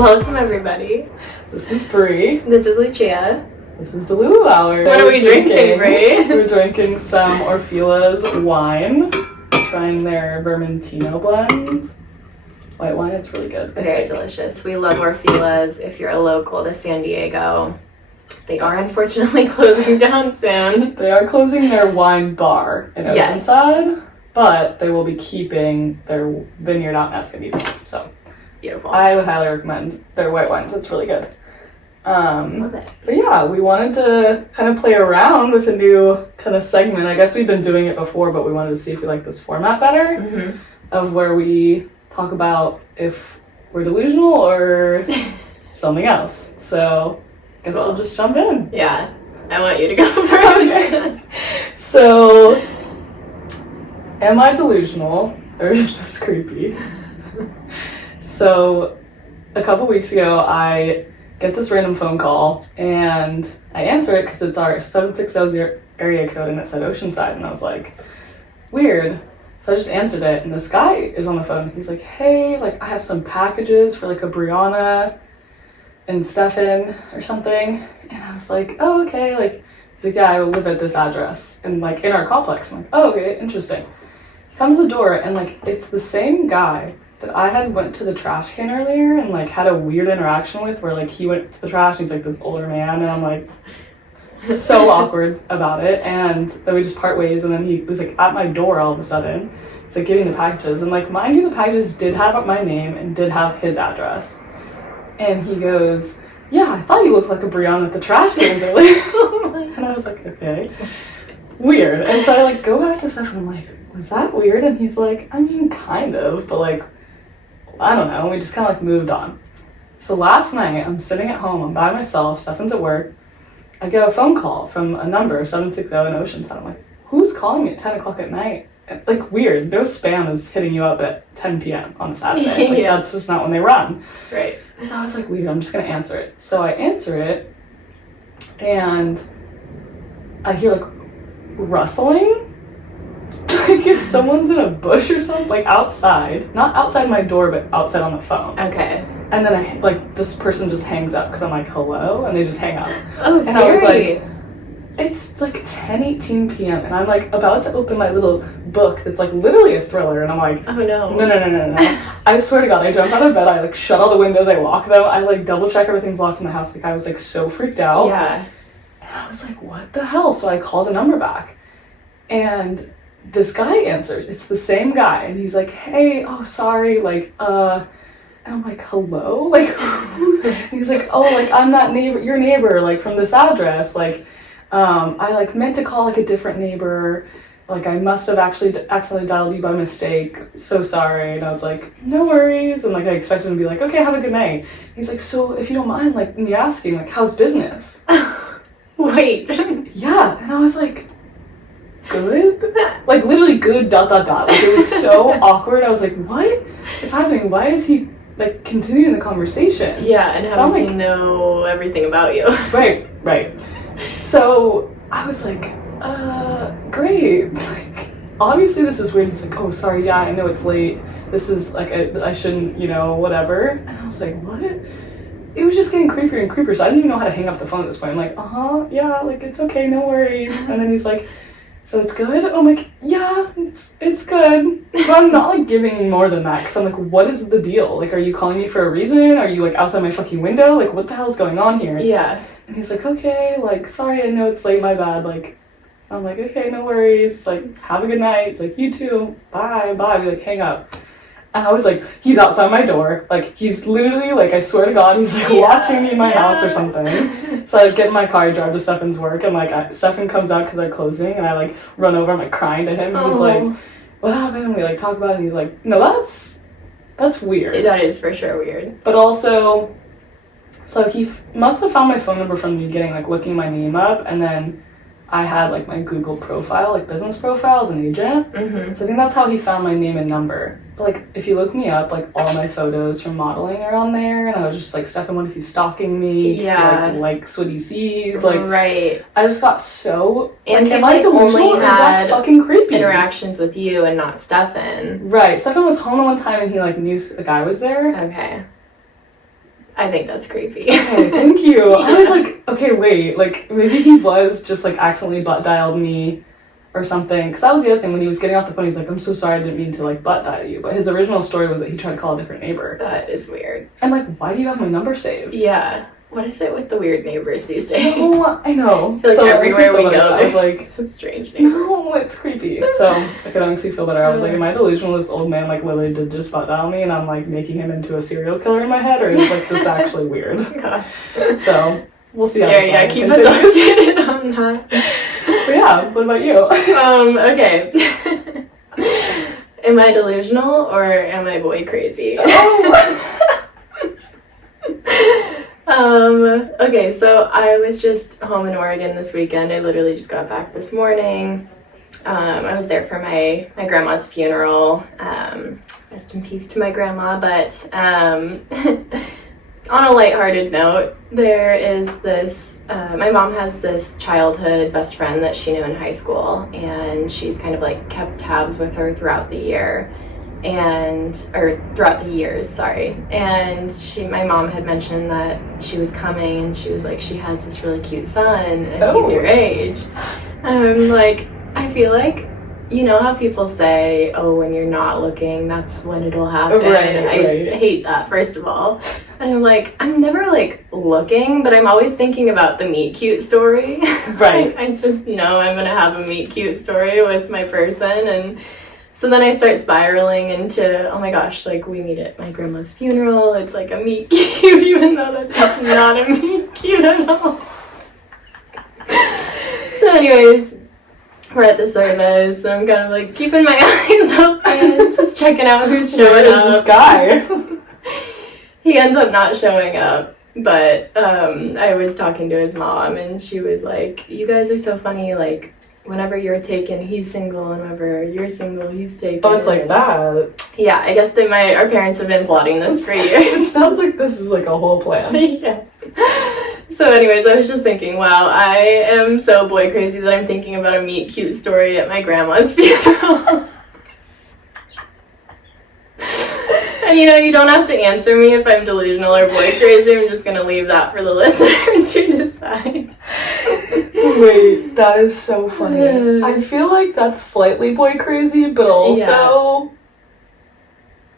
Welcome, everybody. This is Bree. This is Lucia. This is Delulu Hour. What are we drinking, Bree? We're drinking some Orfila's wine. Trying their Vermentino blend. White wine, it's really good. Very delicious. We love Orfila's. If you're local to San Diego, they are unfortunately closing down soon. They are closing their wine bar in Oceanside, but they will be keeping their vineyard out in Escondido. So beautiful. I would highly recommend their white wines. It's really good. Love it. But yeah, we wanted to kind of play around with a new kind of segment. I guess we've been doing it before, but we wanted to see if we like this format better, of where we talk about if we're delusional or something else. So I guess we'll just jump in. Yeah, I want you to go first. Okay. So, am I delusional or is this creepy? So, a couple weeks ago, I get this random phone call and I answer it because it's our 760 area code and it said Oceanside, and I was like, weird. So I just answered it, and this guy is on the phone. He's like, hey, like I have some packages for like a Brianna and Stefan or something. And I was like, oh, okay. Like, he's like, yeah, I live at this address and like in our complex. I'm like, oh, okay, interesting. He comes to the door and like it's the same guy that I had went to the trash can earlier and like had a weird interaction with, where like he went to the trash and he's like this older man, and I'm like so awkward about it. And then we just part ways, and then he was like at my door all of a sudden. He's like giving the packages, and like mind you, the packages did have my name and did have his address. And he goes, yeah, I thought you looked like a Brianna at the trash cans earlier. And I was like, okay, weird. And so I like go back to Steph and I'm like, was that weird? And he's like, I mean, kind of, but like, I don't know. We just kind of like moved on. So last night I'm sitting at home, I'm by myself, Stefan's at work. I get a phone call from a number, 760 in Oceanside. I'm like, who's calling me at 10 o'clock at night? Like, weird. No spam is hitting you up at 10 p.m. on a Saturday. Like, that's just not when they run. Right. So I was like, weird, I'm just going to answer it. So I answer it, and I hear, like, rustling. Like, if someone's in a bush or something, like, outside. Not outside my door, but outside on the phone. Okay. And then, this person just hangs up, because I'm like, hello? And they just hang up. Oh, and scary. I was like, it's like 10:18 p.m. and I'm like about to open my little book that's like literally a thriller, and I'm like, oh no. No. I swear to God, I jump out of bed, I like shut all the windows, I lock them, I like double check everything's locked in the house. Like, I was like so freaked out. Yeah. And I was like, what the hell? So I called the number back, and this guy answers. It's the same guy, and he's like, hey, oh sorry, like and I'm like, hello? Like, he's like, oh, like I'm that neighbor, your neighbor, like from this address, like I like meant to call like a different neighbor, like I must have actually accidentally dialed you by mistake, so sorry. And I was like, no worries. And like I expected him to be like, okay, have a good night. He's like, so if you don't mind like me asking, like how's business? Wait. Yeah. And I was like, good? Like literally good ... Like it was so awkward. I was like, what is happening? Why is he like continuing the conversation? Yeah, and how does he know everything about you? Right. So I was like, great. Like, obviously this is weird. He's like, oh, sorry, yeah, I know it's late. This is like, I shouldn't, whatever. And I was like, what? It was just getting creepier and creepier. So I didn't even know how to hang up the phone at this point. I'm like, yeah, like it's okay, no worries. And then he's like, so it's good? And I'm like, yeah, it's good. But I'm not like giving any more than that, because I'm like, what is the deal? Like, are you calling me for a reason? Are you like outside my fucking window? Like, what the hell's going on here? Yeah. And he's like, okay, like, sorry, I know it's late, my bad. Like, I'm like, okay, no worries. Like, have a good night. It's like, you too. Bye. We like hang up. And I was like, he's outside my door. Like, he's literally, like, I swear to God, he's like watching me in my house or something. So I get in my car, I drive to Stefan's work, and like, Stefan comes out because they're closing, and I like run over, I'm like crying to him. And he's like, what happened? And we like talk about it, and he's like, no, that's weird. That is for sure weird. But also, so he must have found my phone number from the beginning, like looking my name up, and then I had like my Google profile, like business profile as an agent. So I think that's how he found my name and number. But like, if you look me up, like all my photos from modeling are on there, and I was just like, Stefan, what if he's stalking me? Yeah. Like what he sees. Like, right. I just got so. And like, am I delusional or is that fucking creepy? Interactions with you and not Stefan. Right. Stefan was home the one time and he like knew a guy was there. Okay. I think that's creepy. Okay, thank you. I was like, okay, wait, like maybe he was just like accidentally butt dialed me or something. Because that was the other thing when he was getting off the phone. He's like, I'm so sorry, I didn't mean to like butt dial you. But his original story was that he tried to call a different neighbor. That is weird. And like, why do you have my number saved? Yeah. What is it with the weird neighbors these days? Oh, I know. I feel like everywhere we go, I was like, it's strange neighbors. no, it's creepy. So I could honestly feel better. I was like, am I delusional? This old man like literally did just butt dial me, and I'm like making him into a serial killer in my head, or is like this actually weird? God. So we'll see how yeah, keep us updated on that. But yeah, what about you? Okay. Am I delusional or am I boy crazy? Okay, so I was just home in Oregon this weekend. I literally just got back this morning. I was there for my grandma's funeral. Rest in peace to my grandma, but on a lighthearted note, there is this, my mom has this childhood best friend that she knew in high school, and she's kind of like kept tabs with her throughout the year. Throughout the years, sorry. And my mom had mentioned that she was coming, and she was like, she has this really cute son, and he's your age. And I'm like, I feel like, you know how people say, oh, when you're not looking, that's when it'll happen. Right. I hate that, first of all. And I'm like, I'm never like looking, but I'm always thinking about the meet cute story. Right. I just know I'm gonna have a meet cute story with my person, and so then I start spiraling into, oh my gosh, like we meet at my grandma's funeral. It's like a meet cute, even though that's not a meet cute at all. So anyways, we're at the service, and I'm kind of like keeping my eyes open, just checking out who's showing up. Where is this guy? He ends up not showing up, but I was talking to his mom, and she was like, you guys are so funny, like, whenever you're taken, he's single, and whenever you're single, he's taken. Oh, it's like that. Yeah, I guess our parents have been plotting this for years. It sounds like this is like a whole plan. Yeah. So anyways, I was just thinking, wow, I am so boy crazy that I'm thinking about a meet cute story at my grandma's funeral. And you know, you don't have to answer me if I'm delusional or boy crazy. I'm just gonna leave that for the listener to decide. Wait, that is so funny. I feel like that's slightly boy crazy, but also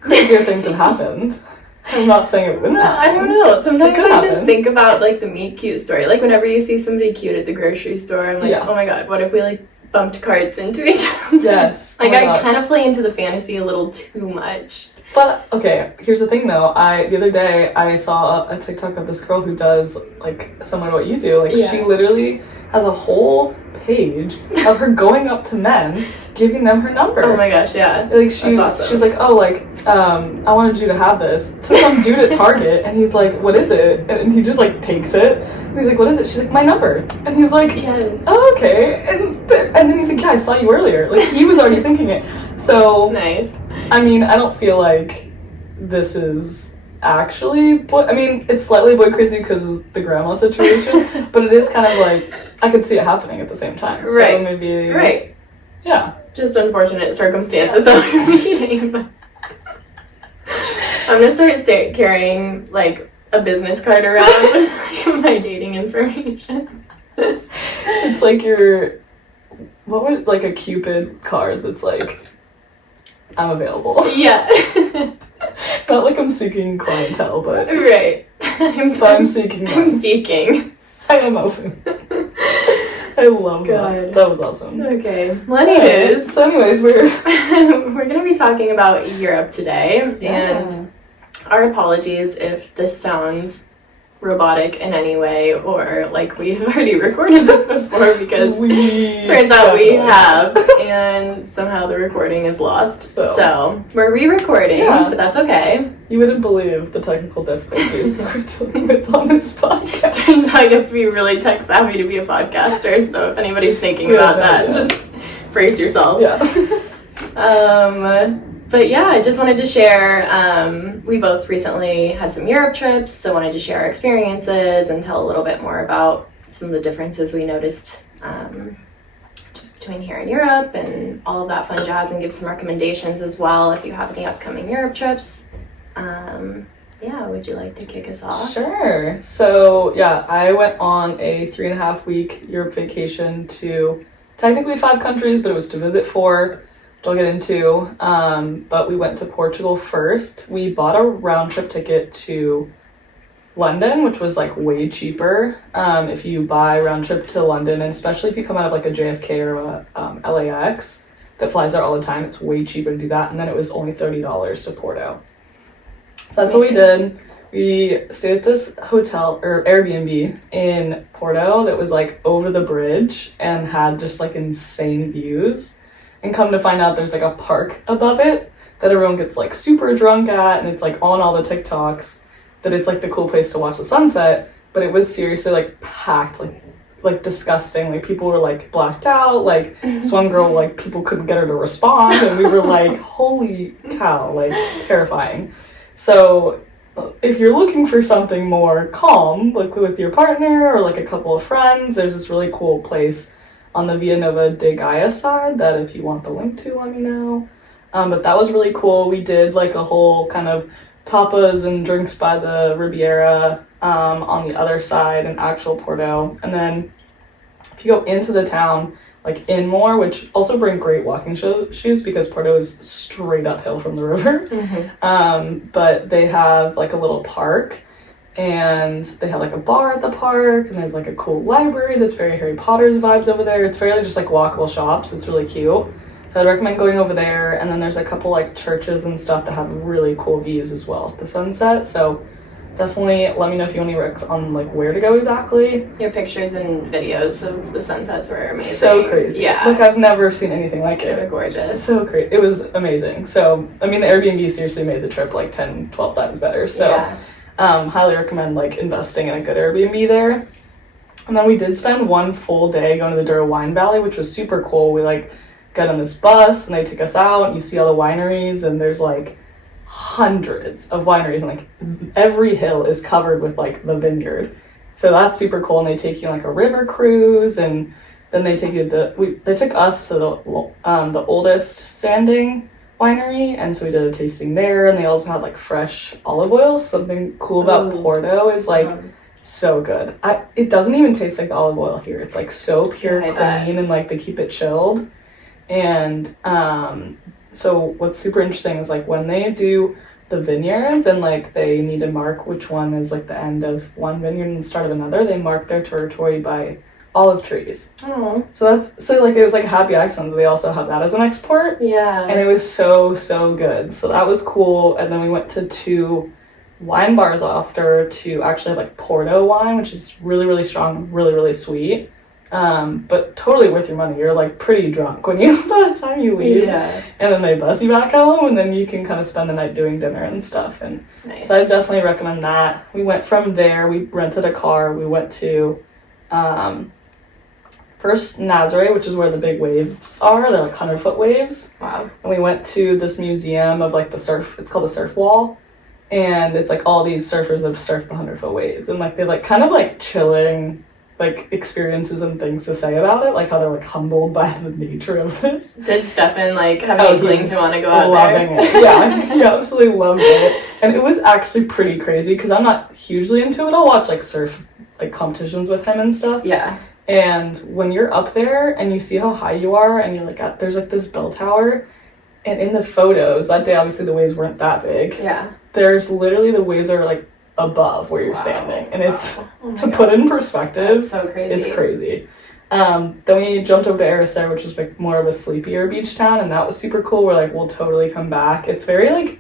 crazier things have happened. I'm not saying it wouldn't happen. I don't know. Sometimes I just think about like the meet cute story. Like whenever you see somebody cute at the grocery store, I'm like, oh my god, what if we like bumped carts into each other? Yes. Like I kind of play into the fantasy a little too much. But, okay, here's the thing though, the other day I saw a TikTok of this girl who does, like, similar to what you do, like, she literally has a whole page of her going up to men, giving them her number. Oh my gosh, yeah. Like, she's like, oh, like, I wanted you to have this, to some dude at Target, and he's like, what is it? And he just, like, takes it, and he's like, what is it? She's like, my number. And he's like, oh, okay. And then he's like, yeah, I saw you earlier. Like, he was already thinking it. So, nice. I mean, I don't feel like this is actually it's slightly boy crazy because of the grandma situation, but it is kind of like, I could see it happening at the same time. Right. So maybe... Right. Yeah. Just unfortunate circumstances that we're meeting. I'm gonna start carrying, like, a business card around with like, my dating information. It's like like a Cupid card that's like, I'm available. Yeah. Not like I'm seeking clientele, but... Right. I'm seeking them. I'm seeking. I am open. I love that. That was awesome. Okay. Well, anyways. So anyways, we're going to be talking about Europe today. And our apologies if this sounds robotic in any way, or like we have already recorded this before, because turns out we have, and somehow the recording is lost. So we're re-recording, but that's okay. You wouldn't believe the technical difficulties we're dealing with on this podcast. Turns out you have to be really tech savvy to be a podcaster, so if anybody's thinking about that, just brace yourself. But yeah, I just wanted to share, we both recently had some Europe trips, so wanted to share our experiences and tell a little bit more about some of the differences we noticed just between here and Europe and all of that fun jazz, and give some recommendations as well if you have any upcoming Europe trips. Yeah, would you like to kick us off? Sure. So, yeah, I went on a 3.5 week Europe vacation to technically 5 countries, but it was to visit 4, which I'll get into. But we went to Portugal first. We bought a round trip ticket to London, which was like way cheaper if you buy round trip to London, and especially if you come out of like a JFK or a LAX that flies there all the time, it's way cheaper to do that. And then it was only $30 to Porto. So that's what we did. We stayed at this hotel or Airbnb in Porto that was like over the bridge and had just like insane views. And come to find out there's like a park above it that everyone gets like super drunk at, and it's like on all the TikToks that it's like the cool place to watch the sunset. But it was seriously like packed, like disgusting. Like people were like blacked out. Like this one girl, like people couldn't get her to respond, and we were like, holy cow, like terrifying. So if you're looking for something more calm, like with your partner or like a couple of friends, there's this really cool place on the Via Nova de Gaia side that if you want the link to, let me know. But that was really cool. We did like a whole kind of tapas and drinks by the Riviera on the other side in actual Porto. And then if you go into the town, like in more, which also bring great walking shoes because Porto is straight uphill from the river. Mm-hmm. But they have like a little park, and they have like a bar at the park, and there's like a cool library that's very Harry Potter's vibes over there. It's very just like walkable shops. It's really cute. So I'd recommend going over there. And then there's a couple like churches and stuff that have really cool views as well at the sunset. So definitely let me know if you want any recs on like where to go exactly. Your pictures and videos of the sunsets were amazing. So crazy. Yeah. Like I've never seen anything like it. They were gorgeous. So great. It was amazing. So, I mean, the Airbnb seriously made the trip like 10, 12 times better. So, yeah. Highly recommend like investing in a good Airbnb there. And then we did spend one full day going to the Douro Wine Valley, which was super cool. We like got on this bus and they took us out, and you see all the wineries, and there's like hundreds of wineries, and like every hill is covered with like the vineyard. So that's super cool. And they take you on like a river cruise, and then they take you they took us to the oldest standing winery, and so we did a tasting there. And they also had like fresh olive oil. Something cool about Porto is like so good. It doesn't even taste like the olive oil here. It's like so pure, clean, and like they keep it chilled. And so what's super interesting is like when they do the vineyards and like they need to mark which one is like the end of one vineyard and the start of another, they mark their territory by olive trees. Oh. So like it was like a happy accident that they also have that as an export. Yeah. And it was so good. So that was cool. And then we went to 2 wine bars after to actually have like Porto wine, which is really, really strong, really, really sweet. But totally worth your money. You're like pretty drunk by the time you leave. Yeah. And then they bus you back home, and then you can kind of spend the night doing dinner and stuff. And nice. So I definitely recommend that. We went from there, we rented a car, we went to first Nazaré, which is where the big waves are. They're like 100-foot waves. Wow. And we went to this museum of like the surf, it's called the Surf Wall. And it's like all these surfers that have surfed the 100-foot waves. And like they like kind of like chilling like experiences and things to say about it, like how they're like humbled by the nature of this. Did Stefan like have any to want to go out loving there? It. Yeah, he absolutely loved it, and it was actually pretty crazy because I'm not hugely into it. I'll watch like surf like competitions with him and stuff. Yeah. And when you're up there and you see how high you are, and you're like there's like this bell tower, and in the photos that day, obviously the waves weren't that big. Yeah. There's literally the waves are like above where you're standing, and it's to put in perspective. That's so crazy. It's crazy. Then we jumped over to Ericeira, which is like more of a sleepier beach town, and that was super cool. We're like, we'll totally come back. It's very like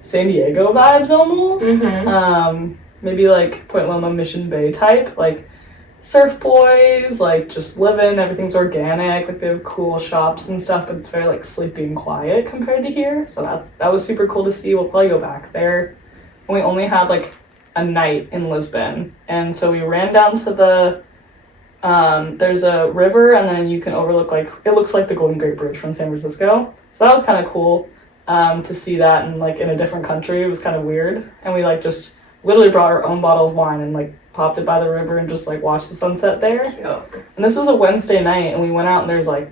San Diego vibes almost. Mm-hmm. Maybe like Point Loma, Mission Bay type, like surf boys, like just living. Everything's organic. Like they have cool shops and stuff, but it's very like sleepy and quiet compared to here. So that was super cool to see. We'll probably go back there. And we only had like a night in Lisbon, and so we ran down to the there's a river, and then you can overlook like it looks like the Golden Gate Bridge from San Francisco. So that was kind of cool to see that, and like in a different country. It was kind of weird, and we like just literally brought our own bottle of wine and like popped it by the river and just like watched the sunset there. Cute. And this was a Wednesday night, and we went out, and there's like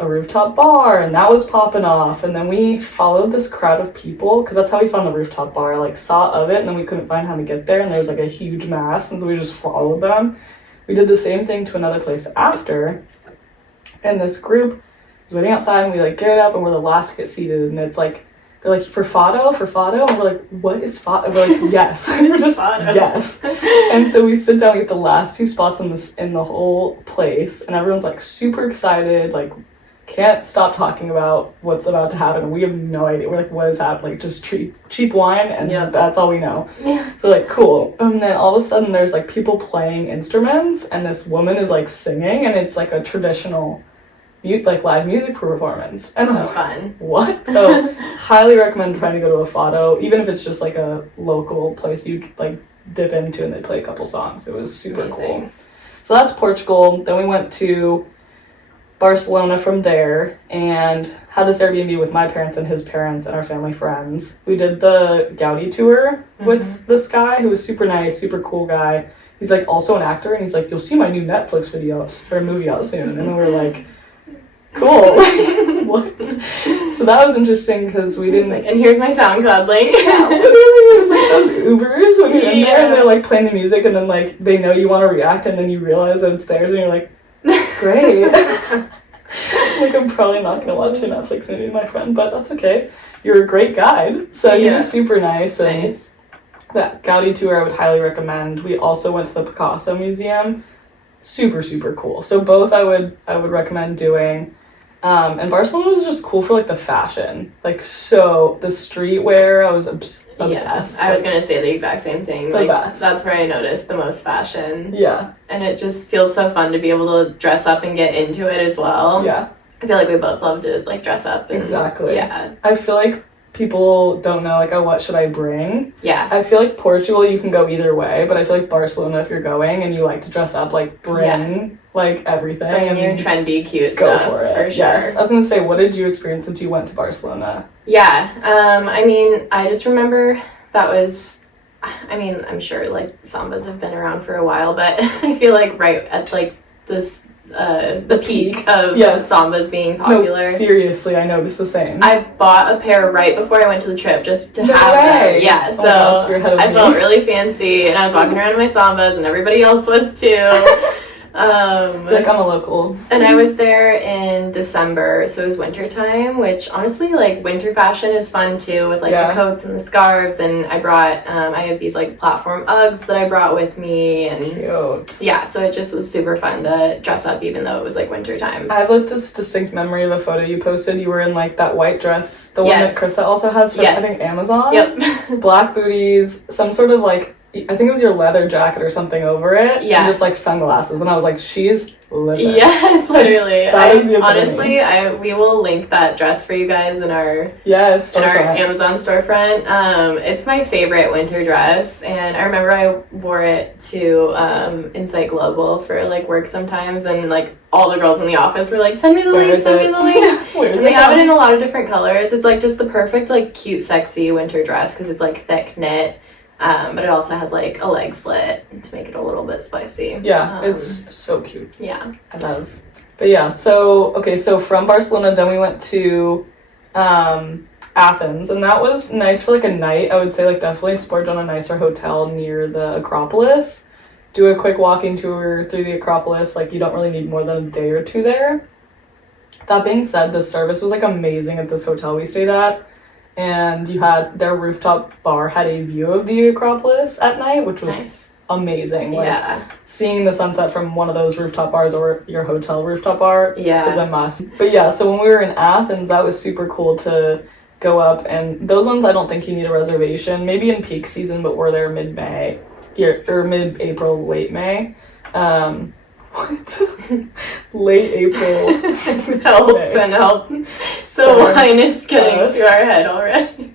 a rooftop bar, and that was popping off. And then we followed this crowd of people, because that's how we found the rooftop bar. Like, saw of it, and then we couldn't find how to get there, and there was like a huge mass, and so we just followed them. We did the same thing to another place after, and this group was waiting outside, and we like get up, and we're the last to get seated, and it's like, they're like, for photo, and we're like, what is photo? And we're like, yes. We're just, yes. And so we sit down, we get the last 2 spots in the whole place, and everyone's like super excited, like can't stop talking about what's about to happen. We have no idea. We're like, what is happening? Like, just cheap wine, and that's all we know. Yeah. So like, cool. And then all of a sudden there's like people playing instruments, and this woman is like singing, and it's like a traditional like live music performance. And so fun. What? So highly recommend trying to go to a fado, even if it's just like a local place you like dip into and they play a couple songs. It was super cool. So that's Portugal. Then we went to Barcelona from there and had this Airbnb with my parents and his parents and our family friends. We did the Gaudi tour with this guy who was super nice, super cool guy. He's like also an actor, and he's like, you'll see my new Netflix movie out soon. And we were like, cool. What? So that was interesting because we didn't like, and here's my SoundCloud link. Yeah, literally it was like those Ubers when you're in there and they're like playing the music, and then like they know you want to react, and then you realize that it's theirs, and you're like, that's great. Like, I'm probably not gonna watch a Netflix movie with my friend, but that's okay. You're a great guide. So he was super nice. And that Gaudi tour I would highly recommend. We also went to the Picasso Museum. Super, super cool. So both I would recommend doing. And Barcelona was just cool for like the fashion. Like, so the streetwear, I was obsessed. I was gonna say the exact same thing. The like, best. That's where I noticed the most fashion. Yeah. And it just feels so fun to be able to dress up and get into it as well. Yeah. I feel like we both love to like dress up. And, exactly. Yeah. I feel like people don't know like, oh, what should I bring? Yeah. I feel like Portugal you can go either way, but I feel like Barcelona, if you're going and you like to dress up, like bring like everything. Bring your trendy, cute go stuff. For it. For sure. Yes. I was gonna say, what did you experience since you went to Barcelona? Yeah. I mean, I just remember that was, I mean, I'm sure like sambas have been around for a while, but I feel like right at like this the peak of sambas being popular. No, seriously, I noticed the same. I bought a pair right before I went to the trip just to have them. Yeah, so I felt really fancy, and I was walking around in my sambas, and everybody else was too. Like, I'm a local. And I was there in December, so it was winter time, which honestly, like, winter fashion is fun too, with like the coats and the scarves. And I brought I have these like platform Uggs that I brought with me, and cute. Yeah, so it just was super fun to dress up even though it was like winter time. I have like this distinct memory of a photo you posted. You were in like that white dress, the one that Krista also has from I think Amazon. Yep. Black booties, some sort of like, I think it was your leather jacket or something over it. Yeah. And just like sunglasses. And I was like, she's living. Yes, literally. That is the honestly, we will link that dress for you guys in our Amazon storefront. It's my favorite winter dress, and I remember I wore it to Insight Global for like work sometimes, and like all the girls in the office were like, send me the link, send me the link. And they have it in a lot of different colors. It's like just the perfect like cute, sexy winter dress because it's like thick knit. But it also has like a leg slit to make it a little bit spicy. Yeah, it's so cute. Yeah. I love. But yeah, so from Barcelona, then we went to Athens, and that was nice for like a night. I would say like definitely splurge on a nicer hotel near the Acropolis. Do a quick walking tour through the Acropolis. Like, you don't really need more than a day or two there. That being said, the service was like amazing at this hotel we stayed at. And you had their rooftop bar had a view of the Acropolis at night, which was amazing. Like, seeing the sunset from one of those rooftop bars or your hotel rooftop bar is a must. But yeah, so when we were in Athens, that was super cool to go up. And those ones, I don't think you need a reservation. Maybe in peak season, but we're there mid-May, or mid-April, late May. Late April. Helps and help. So wine is getting to our head already.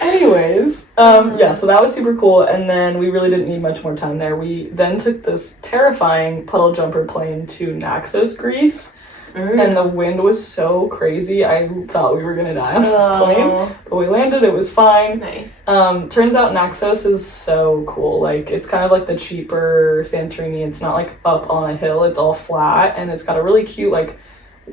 Anyways, so that was super cool, and then we really didn't need much more time there. We then took this terrifying puddle jumper plane to Naxos, Greece. And the wind was so crazy, I thought we were gonna die on this plane. But we landed, it was fine. Nice. Turns out Naxos is so cool. Like, it's kind of like the cheaper Santorini. It's not like up on a hill, it's all flat, and it's got a really cute like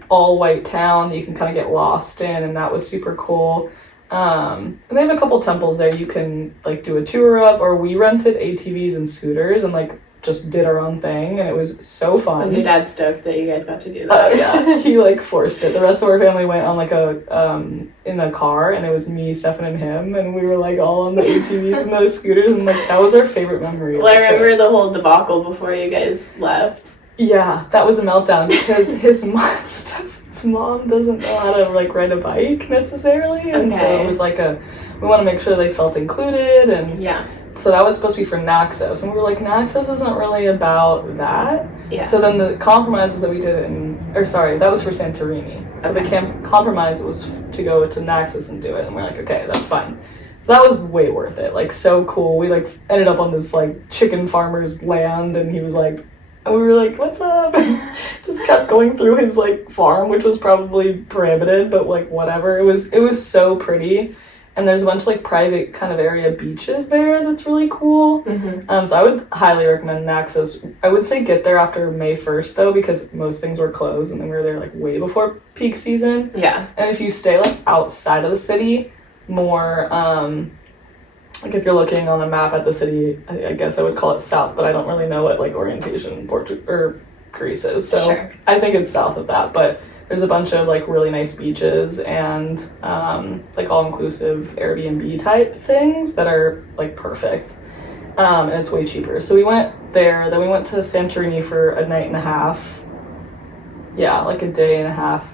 all white town that you can kind of get lost in, and that was super cool. And they have a couple temples there you can like do a tour of, or we rented ATVs and scooters and like just did our own thing, and it was so fun. Was your dad stoked that you guys got to do that? Yeah, he like forced it. The rest of our family went on like in a car, and it was me, Stefan, and him, and we were like all on the ATVs and those scooters, and like that was our favorite memory. Well, I remember the whole debacle before you guys left. Yeah, that was a meltdown because his Stefan's mom doesn't know how to like ride a bike necessarily, and so it was like we want to make sure they felt included, and yeah. So that was supposed to be for Naxos, and we were like, Naxos isn't really about that. Yeah. So then the compromises that we did that was for Santorini. So the compromise was to go to Naxos and do it, and we're like, okay, that's fine. So that was way worth it. Like, so cool. We like ended up on this like chicken farmer's land, and he was like, and we were like, what's up? Just kept going through his like farm, which was probably prohibited, but like whatever. It was so pretty. And there's a bunch of like private kind of area beaches there that's really cool. Mm-hmm. So I would highly recommend Naxos. I would say get there after May 1st though, because most things were closed, and then we were there like way before peak season. Yeah. And if you stay like outside of the city, more like if you're looking on a map at the city, I guess I would call it south, but I don't really know what like orientation Greece is. So sure. I think it's south of that, but there's a bunch of like really nice beaches and like all-inclusive Airbnb type things that are like perfect, and it's way cheaper. So we went there, then we went to Santorini for a night and a half. Yeah, like a day and a half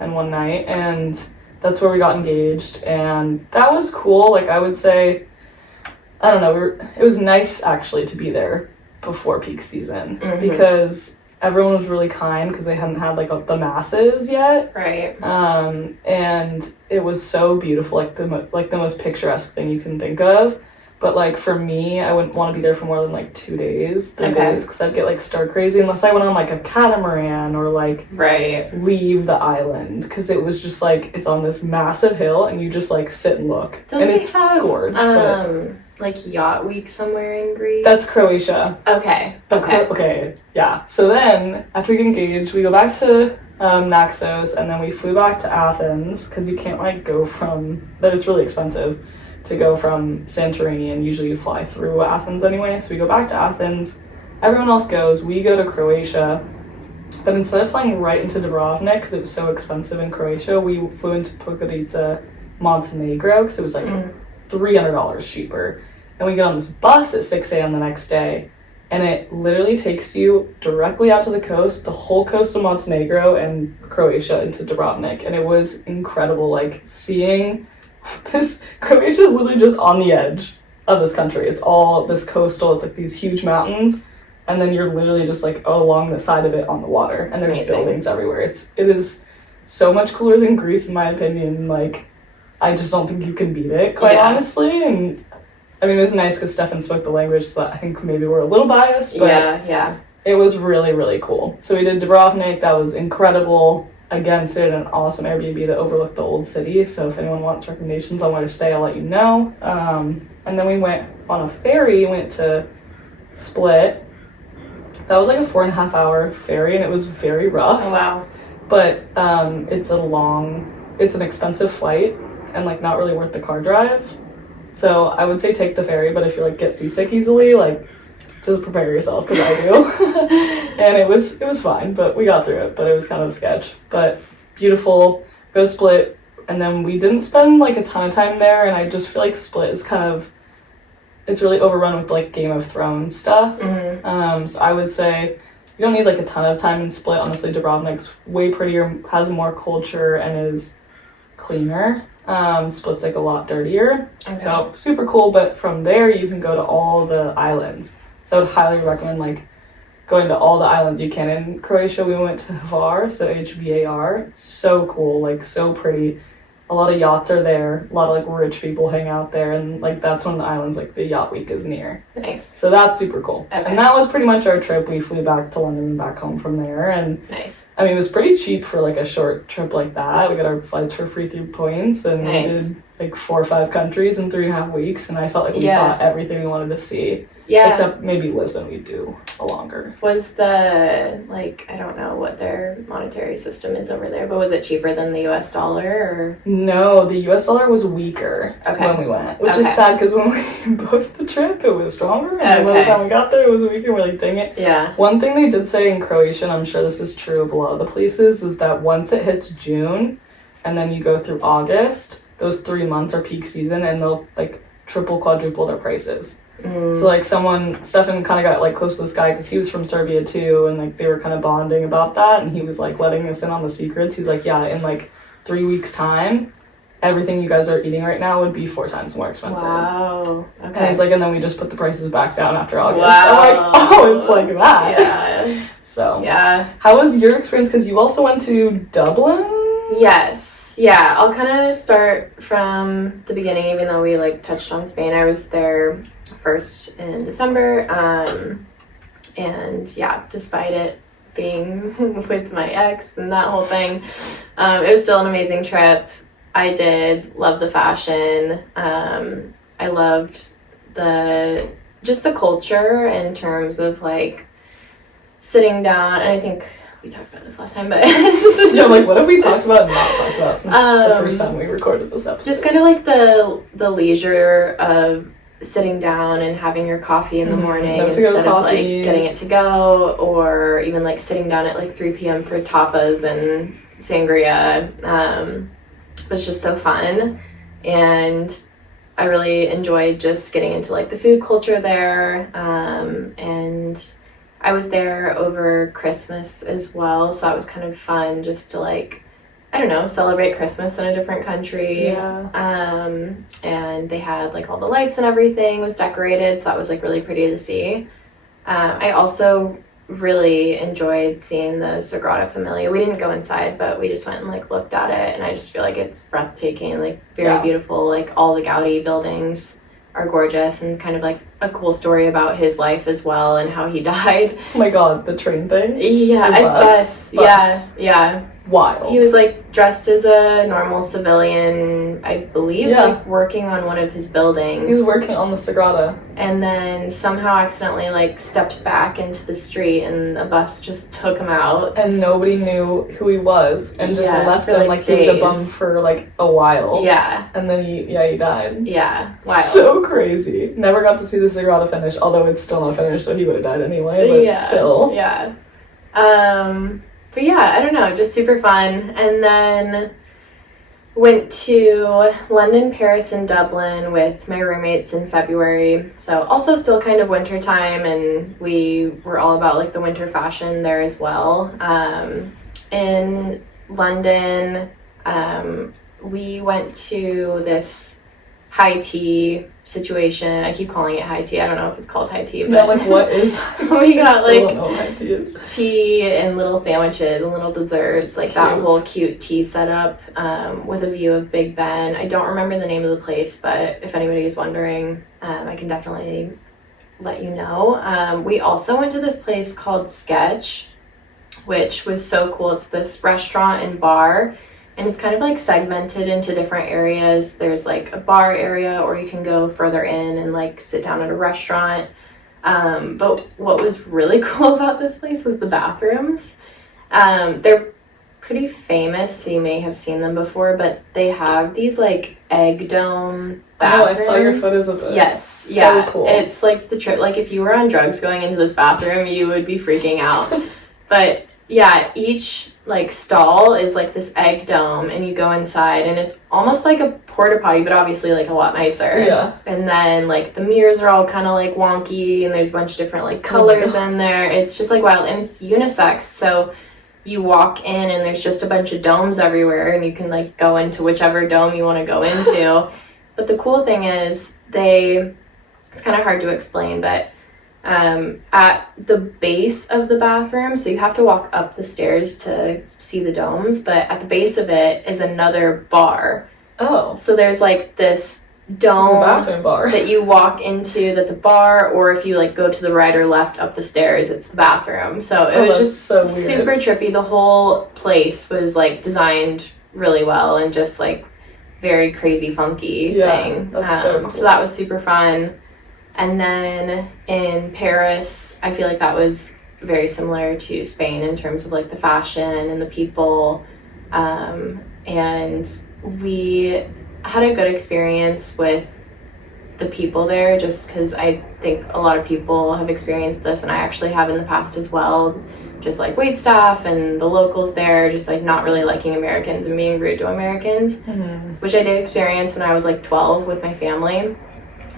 and one night, and that's where we got engaged, and that was cool. Like I would say, I don't know, it was nice actually to be there before peak season, because everyone was really kind because they hadn't had like the masses yet. Right. And it was so beautiful, like the most picturesque thing you can think of. But like for me, I wouldn't want to be there for more than like 2 days, 3 days, because I'd get like star crazy unless I went on like a catamaran or like leave the island, because it was just like it's on this massive hill and you just like sit and look. Don't and they it's have gorgeous. like yacht week somewhere in Greece? That's Croatia. Okay. Yeah. So then after we get engaged, we go back to Naxos, and then we flew back to Athens, because you can't like go from that. It's really expensive to go from Santorini, and usually you fly through Athens anyway. So we go back to Athens. Everyone else goes. We go to Croatia, but instead of flying right into Dubrovnik because it was so expensive in Croatia, we flew into Podgorica, Montenegro, because it was like $300 cheaper. And we get on this bus at 6 a.m. the next day, and it literally takes you directly out to the coast, the whole coast of Montenegro and Croatia, into Dubrovnik. And it was incredible, like seeing this. Croatia is literally just on the edge of this country. It's all this coastal, it's like these huge mountains, and then you're literally just like along the side of it on the water, and there's buildings everywhere. It is so much cooler than Greece, in my opinion. Like, I just don't think you can beat it, quite honestly. And I mean, it was nice because Stefan spoke the language, so I think maybe we're a little biased, but it was really, really cool. So we did Dubrovnik. That was incredible. Again, stayed at an awesome Airbnb that overlooked the old city, so if anyone wants recommendations on where to stay, I'll let you know. And then we went on a ferry, went to Split. That was like a 4.5 hour ferry, and it was very rough. Oh, wow. But it's an expensive flight, and like not really worth the car drive. So I would say take the ferry, but if you like get seasick easily, like just prepare yourself, because I do. And it was fine, but we got through it, but it was kind of a sketch. But beautiful. Go to Split, and then we didn't spend like a ton of time there, and I just feel like Split is it's really overrun with like Game of Thrones stuff. So I would say you don't need like a ton of time in Split. Honestly, Dubrovnik's way prettier, has more culture, and is cleaner. Split's like a lot dirtier. So super cool, but from there you can go to all the islands. So I would highly recommend like going to all the islands you can. In Croatia, we went to Hvar, so Hvar. It's so cool, like so pretty. A lot of yachts are there. A lot of like rich people hang out there, and like that's one of the islands like the yacht week is near. Nice. So that's super cool. Okay. And that was pretty much our trip. We flew back to London and back home from there, and nice. I mean, it was pretty cheap for like a short trip like that. We got our flights for free through points, and we did like 4 or 5 countries in 3.5 weeks, and I felt like we saw everything we wanted to see. Yeah. Except maybe Lisbon we do a longer. Was the, like, I don't know what their monetary system is over there, but was it cheaper than the US dollar, or? No, the US dollar was weaker when we went, which is sad because when we booked the trip, it was stronger, and then by the time we got there, it was weaker. We're like, dang it. Yeah. One thing they did say in Croatia, and I'm sure this is true of a lot of the places, is that once it hits June, and then you go through August, those 3 months are peak season, and they'll, like, triple, quadruple their prices. So like Stefan kind of got like close to this guy because he was from Serbia too, and like they were kind of bonding about that, and he was like letting us in on the secrets. He's like, yeah, in like 3 weeks time, everything you guys are eating right now would be 4 times more expensive. Wow. Okay. And he's like, and then we just put the prices back down after August. Wow. I'm like, oh, it's like that. Yeah. So yeah. How was your experience? Because you also went to Dublin? Yes. Yeah, I'll kind of start from the beginning, even though we like touched on Spain. I was there first in December, and yeah, despite it being with my ex and that whole thing, it was still an amazing trip. I did love the fashion. I loved the culture in terms of like sitting down, and I think we talked about this last time, but yeah, like what have we talked about and not talked about since the first time we recorded this episode? Just kind of like the leisure of sitting down and having your coffee in the morning instead of like getting it to go, or even like sitting down at like 3 p.m. for tapas and sangria. Was just so fun, and I really enjoyed just getting into like the food culture there, and I was there over Christmas as well, so that was kind of fun just to like, I don't know, celebrate Christmas in a different country. Yeah. And they had like all the lights and everything was decorated, so that was like really pretty to see. I also really enjoyed seeing the Sagrada Familia. We didn't go inside, but we just went and like looked at it, and I just feel like it's breathtaking, like very beautiful. Like all the Gaudi buildings are gorgeous, and kind of like a cool story about his life as well and how he died. Oh my god, the train thing? Yeah, bus. Yeah. Wild. He was like dressed as a normal civilian, I believe, like working on one of his buildings. He was working on the Sagrada. And then somehow accidentally like stepped back into the street, and a bus just took him out. And nobody knew who he was, and just left him like days. He was a bum for like a while. Yeah. And then he died. Yeah. Wow. So crazy. Never got to see the Sagrada finish, although it's still not finished, so he would have died anyway, but still. Yeah. But yeah, I don't know, just super fun. And then went to London, Paris, and Dublin with my roommates in February. So also still kind of winter time, and we were all about like the winter fashion there as well. In London, we went to this high tea situation. I keep calling it high tea. I don't know if it's called high tea, but yeah, like what is we got like don't know what high tea is. Tea and little sandwiches and little desserts, like that whole cute tea setup, with a view of Big Ben. I don't remember the name of the place, but if anybody is wondering, I can definitely let you know. We also went to this place called Sketch, which was so cool. It's this restaurant and bar, and it's kind of like segmented into different areas. There's like a bar area, or you can go further in and like sit down at a restaurant. But what was really cool about this place was the bathrooms. They're pretty famous, so you may have seen them before, but they have these like egg dome bathrooms. Oh, I saw your photos of this. Yes. So cool. It's like the trip. Like if you were on drugs going into this bathroom, you would be freaking out. But yeah, each like stall is like this egg dome, and you go inside, and it's almost like a porta potty, but obviously like a lot nicer. Yeah. And then like the mirrors are all kind of like wonky, and there's a bunch of different like colors in there. It's just like wild, and it's unisex, so you walk in and there's just a bunch of domes everywhere, and you can like go into whichever dome you want to go into. But the cool thing is it's kind of hard to explain, but at the base of the bathroom, so you have to walk up the stairs to see the domes, but at the base of it is another bar. Oh. So there's like this dome bathroom bar that you walk into that's a bar, or if you like go to the right or left up the stairs, it's the bathroom. So it was just so super trippy. The whole place was like designed really well, and just like very crazy funky thing. That's so cool. So that was super fun. And then in Paris, I feel like that was very similar to Spain in terms of like the fashion and the people. And we had a good experience with the people there, just because I think a lot of people have experienced this, and I actually have in the past as well, just like wait staff and the locals there just like not really liking Americans and being rude to Americans, which I did experience when I was like 12 with my family.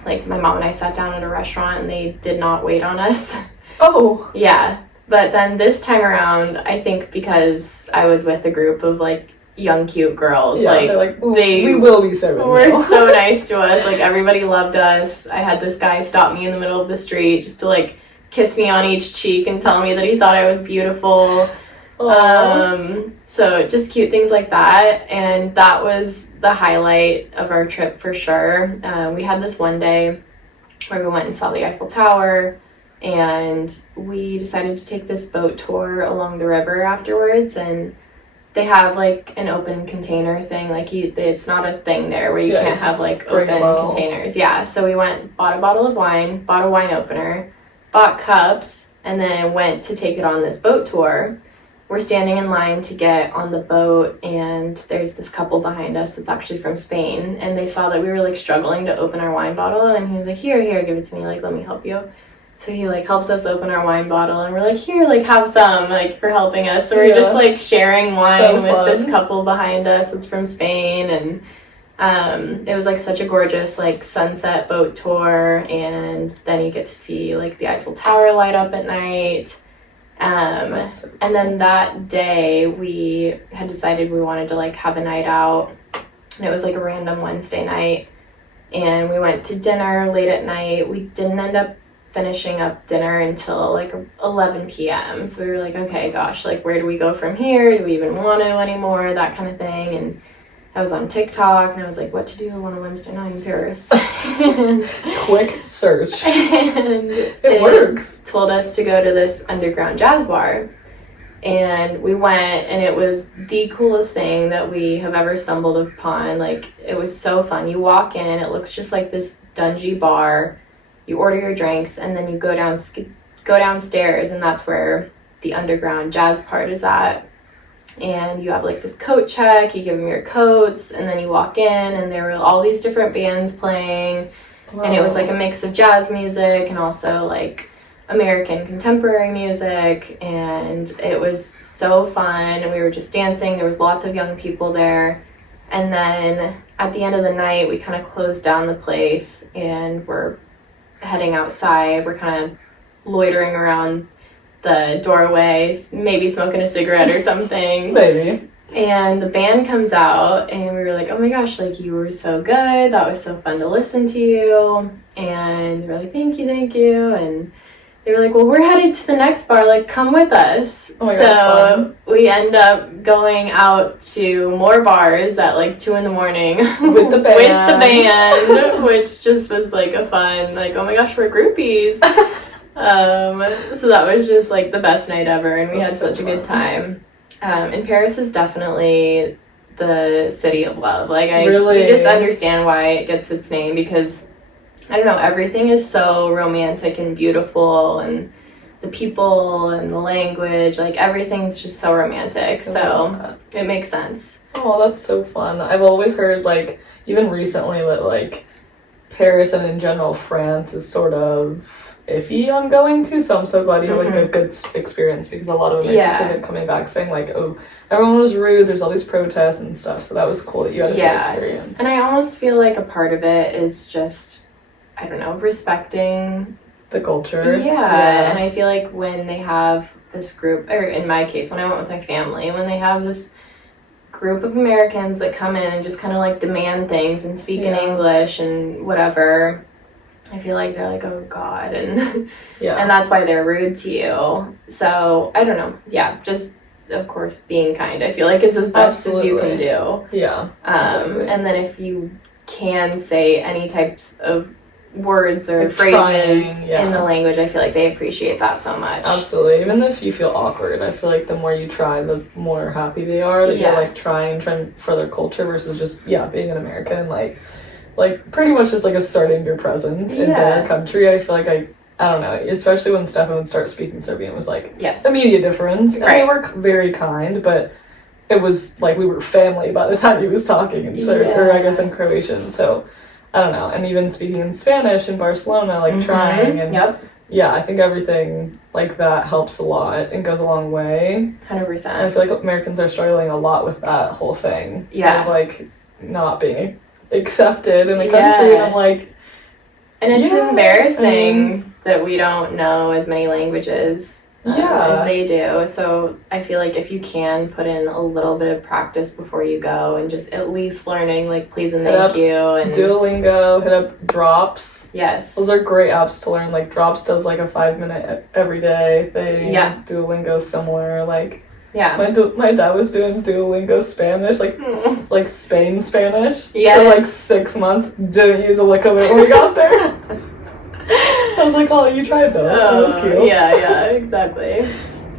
Like my mom and I sat down at a restaurant and they did not wait on us. Oh. Yeah, but then this time around, I think because I was with a group of like young cute girls, Yeah, like they're like, we will be serving you. Were so nice to us. Like everybody loved us. I had this guy stop me in the middle of the street just to like kiss me on each cheek and tell me that he thought I was beautiful. So just cute things like that, and that was the highlight of our trip for sure. We had this one day where we went and saw the Eiffel Tower, and we decided to take this boat tour along the river afterwards, and they have like an open container thing, like it's not a thing there where you can't have like open containers. Yeah, so we went, bought a bottle of wine, bought a wine opener, bought cups, and then went to take it on this boat tour. We're standing in line to get on the boat, and there's this couple behind us that's actually from Spain, and they saw that we were like struggling to open our wine bottle, and he was like, here, give it to me, like let me help you. So he like helps us open our wine bottle, and we're like, here, like have some, like for helping us. So we're just like sharing wine with this couple behind us that's from Spain, and it was like such a gorgeous like sunset boat tour, and then you get to see like the Eiffel Tower light up at night. And then that day we had decided we wanted to like have a night out, and it was like a random Wednesday night, and we went to dinner late at night. We didn't end up finishing up dinner until like 11 p.m. So we were like, okay, gosh, like where do we go from here? Do we even want to anymore? That kind of thing. And I was on TikTok and I was like, what to do on a Wednesday night in Paris? Quick search. And it works. Told us to go to this underground jazz bar. And we went, and it was the coolest thing that we have ever stumbled upon. Like, it was so fun. You walk in, it looks just like this dungy bar. You order your drinks, and then you go downstairs, and that's where the underground jazz part is at. And you have like this coat check, you give them your coats, and then you walk in, and there were all these different bands playing. Wow. And it was like a mix of jazz music and also like American contemporary music, and it was so fun, and we were just dancing. There was lots of young people there. And then at the end of the night, we kind of closed down the place, and we're heading outside. We're kind of loitering around the doorway, maybe smoking a cigarette or something. Maybe. And the band comes out, and we were like, oh my gosh, like you were so good. That was so fun to listen to you. And we're like, thank you. And they were like, well, we're headed to the next bar, like come with us. Oh my God, so we end up going out to more bars at like 2 a.m. with the band, which just was like a fun, like, oh my gosh, we're groupies. So that was just like the best night ever, and we had such a good time. And Paris is definitely the city of love. Like you just understand why it gets its name, because I don't know, everything is so romantic and beautiful, and the people and the language, like everything's just so romantic. So it makes sense. Oh, that's so fun. I've always heard, like, even recently, that like Paris and in general France is sort of iffy on going to, so I'm so glad you had like a good experience, because a lot of Americans have been coming back saying like, oh, everyone was rude, there's all these protests and stuff. So that was cool that you had a good experience. And I almost feel like a part of it is just, I don't know, respecting the culture. And I feel like when they have this group, or in my case, when I went with my family, when they have this group of Americans that come in and just kind of like demand things and speak in English and whatever, I feel like they're like, oh God, and and that's why they're rude to you. So I don't know. Yeah, just of course being kind, I feel like, is as best as you can do. Yeah. Exactly. And then if you can say any types of words or like phrases in the language, I feel like they appreciate that so much. Absolutely. Even if you feel awkward, I feel like the more you try, the more happy they are that you're like trying for their culture versus just being an American. Like, like, pretty much just, like, asserting your presence in their country. I feel like I don't know, especially when Stefan would start speaking Serbian, it was, like, immediate difference. And they were very kind, but it was, like, we were family by the time he was talking in Serbian, or I guess in Croatian, so, I don't know. And even speaking in Spanish in Barcelona, like, trying, and yeah, I think everything like that helps a lot and goes a long way. 100%. And I feel like Americans are struggling a lot with that whole thing. Yeah. Of, like, not being accepted in the country, and I'm like... And it's embarrassing that we don't know as many languages as they do. So I feel like if you can put in a little bit of practice before you go and just at least learning, like, please and thank you. And Duolingo, hit up Drops. Yes. Those are great apps to learn. Like, Drops does, like, a 5-minute every day thing. Yeah. Duolingo's similar. Like, yeah. My dad was doing Duolingo Spanish, like, like Spain Spanish. For, like, 6 months. Didn't use a lick of it when we got there. I was like, oh, you tried though. That was cute. Yeah, exactly.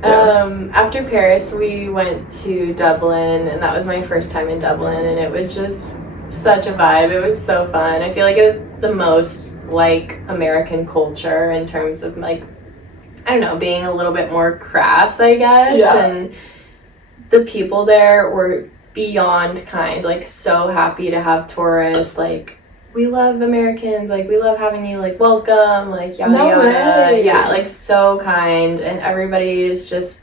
After Paris, we went to Dublin, and that was my first time in Dublin, and it was just such a vibe. It was so fun. I feel like it was the most like American culture in terms of, like, I don't know, being a little bit more crass, I guess. Yeah. And the people there were beyond kind, like, so happy to have tourists, like, we love Americans, like, we love having you, like, welcome, like, yada yada. Way. Yeah, like, so kind, and everybody is just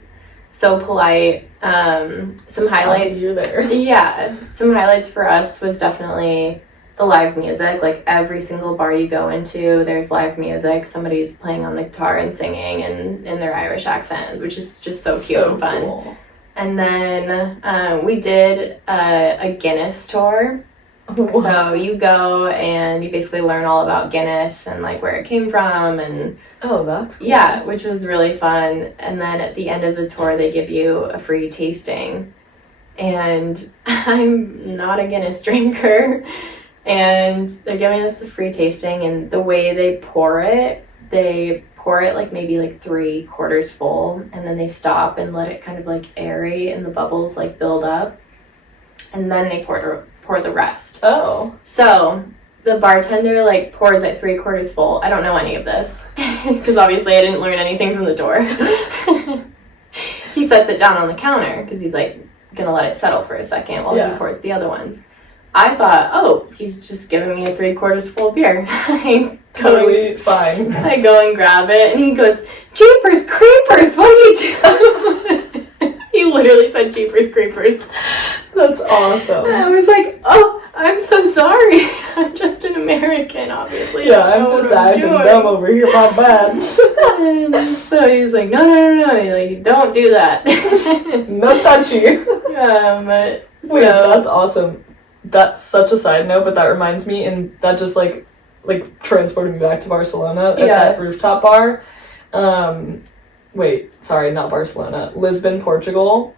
so polite. Some highlights. You're there. Yeah, some highlights for us was definitely the live music. Like, every single bar you go into, there's live music. Somebody's playing on the guitar and singing in their Irish accent, which is just so cute and fun. Cool. And then we did a Guinness tour. So you go and you basically learn all about Guinness and, like, where it came from, and that's cool. Yeah, which was really fun. And then at the end of the tour, they give you a free tasting. And I'm not a Guinness drinker, and they're giving us a free tasting, and the way they pour it like maybe like 3/4 full, and then they stop and let it kind of, like, aerate and the bubbles, like, build up, and then they pour the rest. Oh. So the bartender, like, pours it 3/4 full. I don't know any of this because obviously I didn't learn anything from the tour. He sets it down on the counter because he's, like, gonna let it settle for a second while he pours the other ones. I thought, oh, he's just giving me a 3/4 full beer. Totally fine. I go and grab it, and he goes, "Jeepers creepers, what are you doing?" He literally said "Jeepers creepers." That's awesome. And I was like, oh, I'm so sorry. I'm just an American, obviously. Yeah, I'm just acting dumb over here, my bad. And so he was like, no. He's like, don't do that. No touchy. Wait, that's awesome. That's such a side note, but that reminds me, and that just, like transported me back to Barcelona at that rooftop bar. Wait, sorry, not Barcelona. Lisbon, Portugal.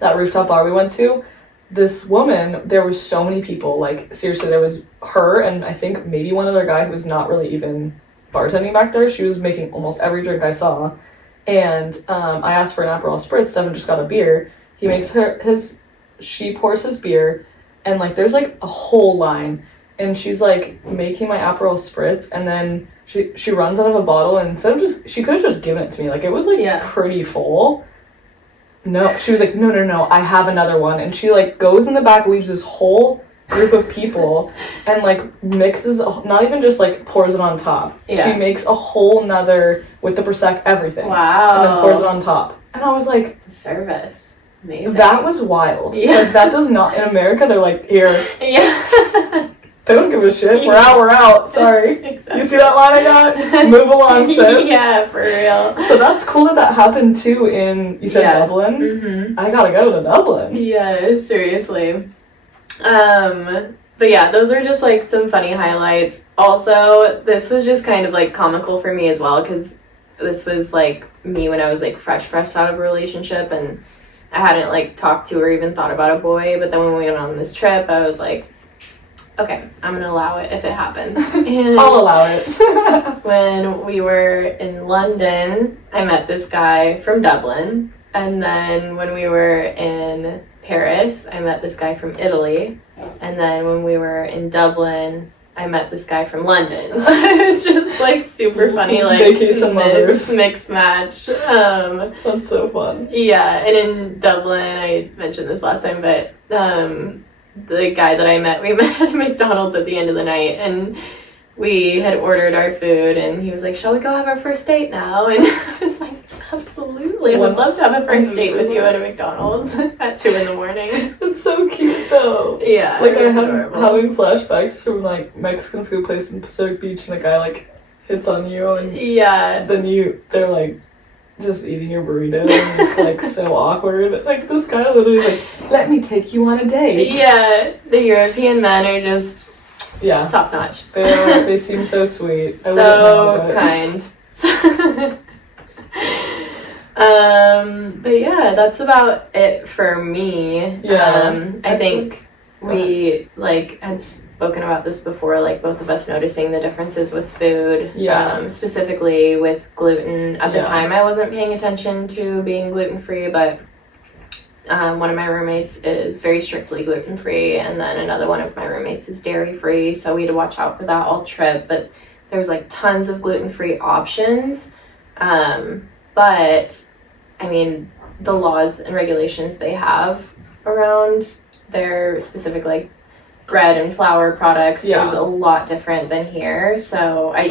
That rooftop bar we went to. This woman, there was so many people. Like, seriously, there was her and I think maybe one other guy who was not really even bartending back there. She was making almost every drink I saw. And I asked for an Aperol Spritz. Stefan just got a beer. He makes she pours his beer, and, like, there's, like, a whole line. And she's, like, making my Aperol Spritz, and then she runs out of a bottle, and instead of she could have just given it to me. Like, it was, like, pretty full. No, she was like, no, I have another one. And she, like, goes in the back, leaves this whole group of people, and, like, mixes, not even just, like, pours it on top. Yeah. She makes a whole nother, with the Prosecco, everything. Wow. And then pours it on top. And I was like... Service. Amazing. That was wild. Yeah. Like, that does not... In America, they're like, here. Yeah. They don't give a shit. We're out. Sorry. Exactly. You see that line I got? Move along, sis. Yeah, for real. So that's cool that happened too in, you said Dublin? Mm-hmm. I gotta go to Dublin. Yeah, seriously. But yeah, those are just, like, some funny highlights. Also, this was just kind of, like, comical for me as well, because this was, like, me when I was, like, fresh out of a relationship, and I hadn't, like, talked to or even thought about a boy. But then when we went on this trip, I was like, okay, I'm gonna allow it if it happens. And I'll allow it. when we were in London, I met this guy from Dublin. And then when we were in Paris, I met this guy from Italy. And then when we were in Dublin, I met this guy from London. So it was just like super funny, like vacation lovers. Mix match. That's so fun. Yeah, and in Dublin, I mentioned this last time, but the guy that I met, we met at McDonald's at the end of the night, and we had ordered our food, and he was like, shall we go have our first date now? And I was like, absolutely, I would love to have a first date with you at a McDonald's at 2 a.m. It's so cute though. Yeah, like I'm having flashbacks from like Mexican food place in Pacific Beach, and a guy like hits on you, and then they're like just eating your burrito, and it's like so awkward. Like this guy literally is like, let me take you on a date. Yeah, the European men are just top notch. They seem so sweet. So kind. But yeah, that's about it for me. Yeah. I think we like had spoken about this before, like both of us noticing the differences with food. Specifically with gluten. At the time I wasn't paying attention to being gluten-free, but one of my roommates is very strictly gluten-free, and then another one of my roommates is dairy-free, so we had to watch out for that all trip. But there was like tons of gluten-free options. But I mean, the laws and regulations they have around their specific like bread and flour products is a lot different than here. So I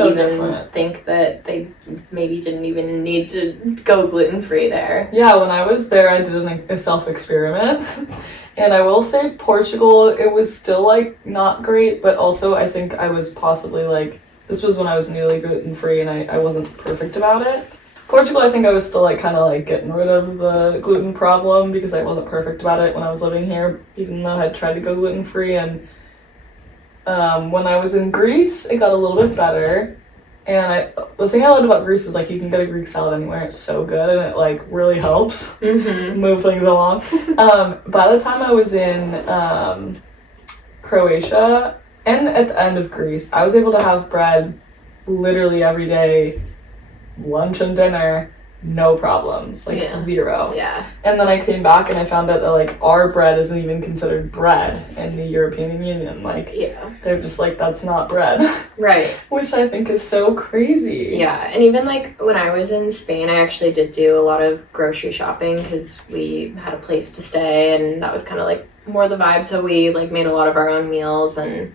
think that they maybe didn't even need to go gluten-free there. Yeah, when I was there, I did a self-experiment. And I will say Portugal, it was still like not great, but also I think I was possibly like, this was when I was nearly gluten-free and I wasn't perfect about it. Portugal, I think I was still like kind of like getting rid of the gluten problem because I wasn't perfect about it when I was living here, even though I had tried to go gluten-free. And when I was in Greece, it got a little bit better. And the thing I loved about Greece is like you can get a Greek salad anywhere. It's so good, and it like really helps move things along. By the time I was in Croatia and at the end of Greece, I was able to have bread literally every day, lunch and dinner, no problems, like zero. Yeah. And then I came back and I found out that like our bread isn't even considered bread in the European Union. Like they're just like, that's not bread. Right. Which I think is so crazy. Yeah, and even like when I was in Spain, I actually did do a lot of grocery shopping because we had a place to stay, and that was kind of like more the vibe. So we like made a lot of our own meals, and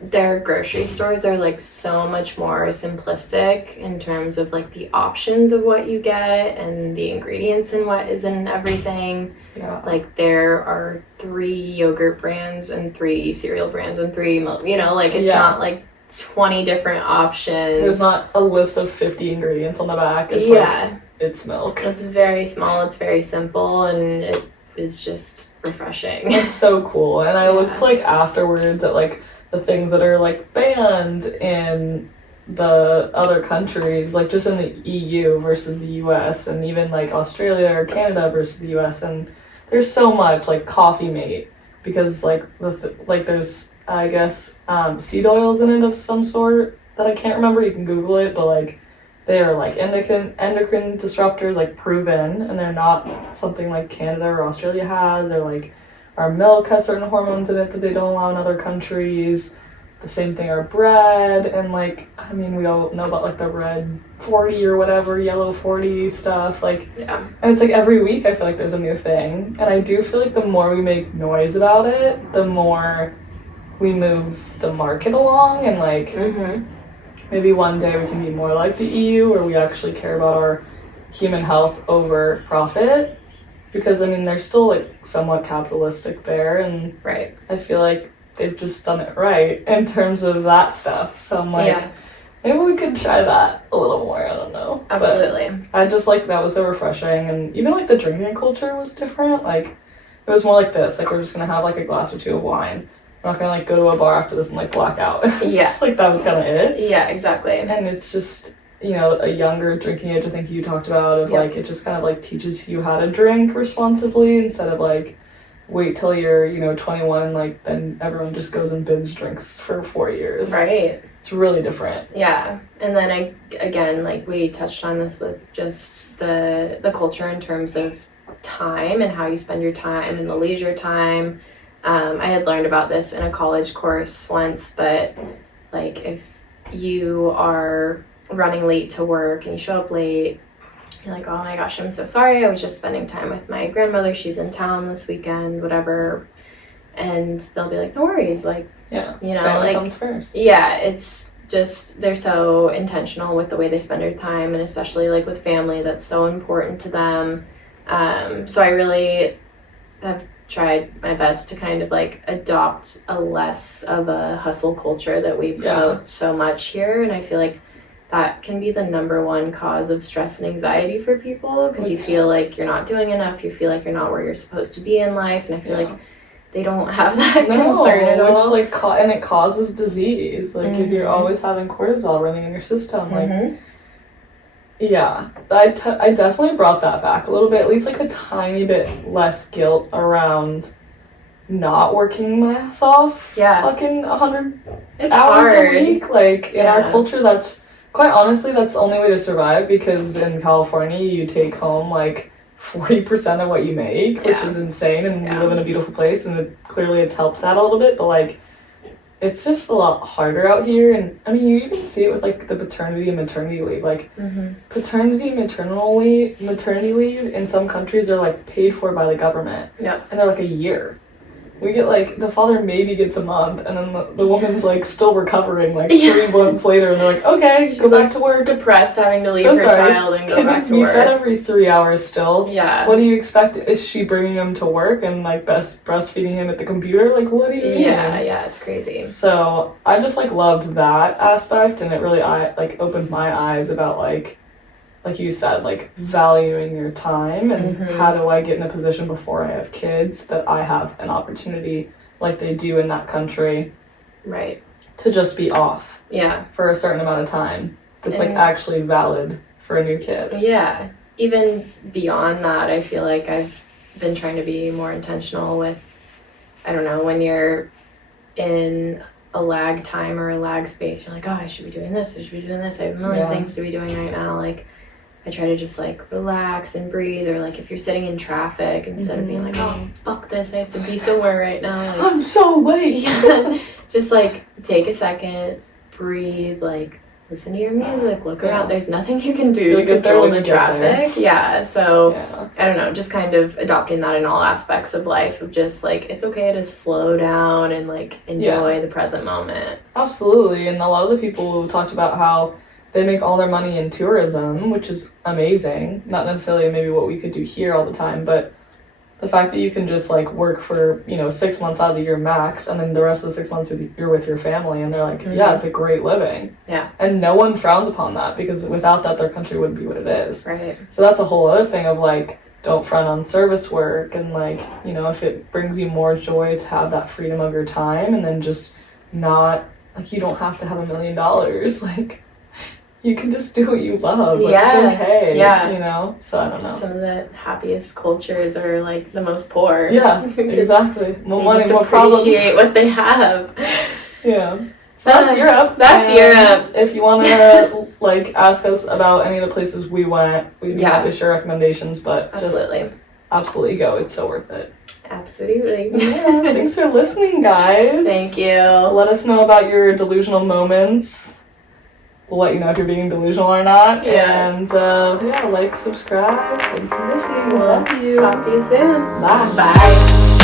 their grocery stores are like so much more simplistic in terms of like the options of what you get and the ingredients and what is in everything. Like there are 3 yogurt brands and 3 cereal brands and 3 milk, like it's not like 20 different options. There's not a list of 50 ingredients on the back. It's like, it's milk. It's very small, it's very simple, and it is just refreshing. It's so cool. And I looked like afterwards at like the things that are like banned in the other countries, like just in the EU versus the US, and even like Australia or Canada versus the US, and there's so much like Coffee Mate, because like there's I guess seed oils in it of some sort that I can't remember. You can Google it, but like they are like endocrine disruptors, like proven, and they're not something like Canada or Australia has. They're like, our milk has certain hormones in it that they don't allow in other countries. The same thing, our bread, and like, I mean, we all know about like the red 40 or whatever, yellow 40 stuff, like, and it's like every week I feel like there's a new thing, and I do feel like the more we make noise about it, the more we move the market along, and like, maybe one day we can be more like the EU, where we actually care about our human health over profit. Because, I mean, they're still, like, somewhat capitalistic there, and I feel like they've just done it right in terms of that stuff. So I'm like, maybe we could try that a little more, I don't know. Absolutely. But I just, like, that was so refreshing, and even, like, the drinking culture was different. Like, it was more like this, like, we're just gonna have, like, a glass or 2 of wine. We're not gonna, like, go to a bar after this and, like, black out. It's just, like, that was kind of it. Yeah, exactly. And it's just, a younger drinking age, I think you talked about, of like, it just kind of like teaches you how to drink responsibly instead of like wait till you're 21 and like then everyone just goes and binge drinks for 4 years. Right. It's really different. Yeah. And then again, like we touched on this with just the culture in terms of time and how you spend your time and the leisure time. I had learned about this in a college course once, but like if you are running late to work and you show up late, you're like, oh my gosh, I'm so sorry. I was just spending time with my grandmother. She's in town this weekend, whatever. And they'll be like, no worries. Like, Yeah. you know, Family like, comes first. yeah, it's just, they're so intentional with the way they spend their time, and especially like with family, that's so important to them. So I really have tried my best to kind of like adopt a less of a hustle culture that we promote so much here. And I feel like that can be the number one cause of stress and anxiety for people, because you feel like you're not doing enough, you feel like you're not where you're supposed to be in life, and I feel like they don't have that concern at all. Which like and it causes disease. Like if you're always having cortisol running in your system, like I definitely brought that back a little bit, at least like a tiny bit less guilt around not working my ass off fucking 100 hours hard. a week. Like in our culture, that's quite honestly that's the only way to survive, because in California you take home like 40% of what you make, which is insane, and we live in a beautiful place, and clearly it's helped that a little bit, but like it's just a lot harder out here. And I mean, you even see it with like the paternity and maternity leave. Like paternity and maternity leave in some countries are like paid for by the government, and they're like a year. We get like, the father maybe gets a month, and then the woman's like still recovering like 3 months later, and they're like, okay, go back to work. Depressed, having to leave her child and go Kid back needs to to be work. fed every 3 hours still. Yeah. What do you expect? Is she bringing him to work and like breastfeeding him at the computer? Like, what do you mean? Yeah, it's crazy. So I just like loved that aspect, and it really opened my eyes about like you said, like valuing your time, and how do I get in a position before I have kids that I have an opportunity like they do in that country, right, to just be off for a certain amount of time that's like actually valid for a new kid. Yeah, even beyond that, I feel like I've been trying to be more intentional with, I don't know, when you're in a lag time or a lag space, you're like, oh, I should be doing this, I should be doing this, I have a million things to be doing right now. Like, I try to just like relax and breathe, or like if you're sitting in traffic, instead of being like, oh fuck this, I have to be somewhere right now, like, I'm so late. Just like take a second, breathe, like listen to your music, look around. There's nothing you can do to control the traffic. So I don't know, just kind of adopting that in all aspects of life, of just like, it's okay to slow down and like enjoy the present moment. Absolutely. And a lot of the people talked about how they make all their money in tourism, which is amazing. Not necessarily maybe what we could do here all the time, but the fact that you can just like work for, 6 months out of the year max, and then the rest of the 6 months you're with your family, and they're like, it's a great living. Yeah. And no one frowns upon that, because without that, their country wouldn't be what it is. Right. So that's a whole other thing of like, don't frown on service work, and like, if it brings you more joy to have that freedom of your time, and then just not, like, you don't have to have $1 million, like, you can just do what you love. Like, it's okay. Yeah. So I don't know. Some of the happiest cultures are like the most poor. Yeah, exactly. More money, just more problems. Appreciate what they have. Yeah. So that's Europe. Europe. If you want to like ask us about any of the places we went, we'd be happy to share recommendations. But just absolutely go. It's so worth it. Absolutely. Yeah. Thanks for listening, guys. Thank you. Let us know about your delusional moments. We'll let you know if you're being delusional or not. Yeah. And like, subscribe. Thanks for listening. Love you. Talk to you soon. Bye. Bye.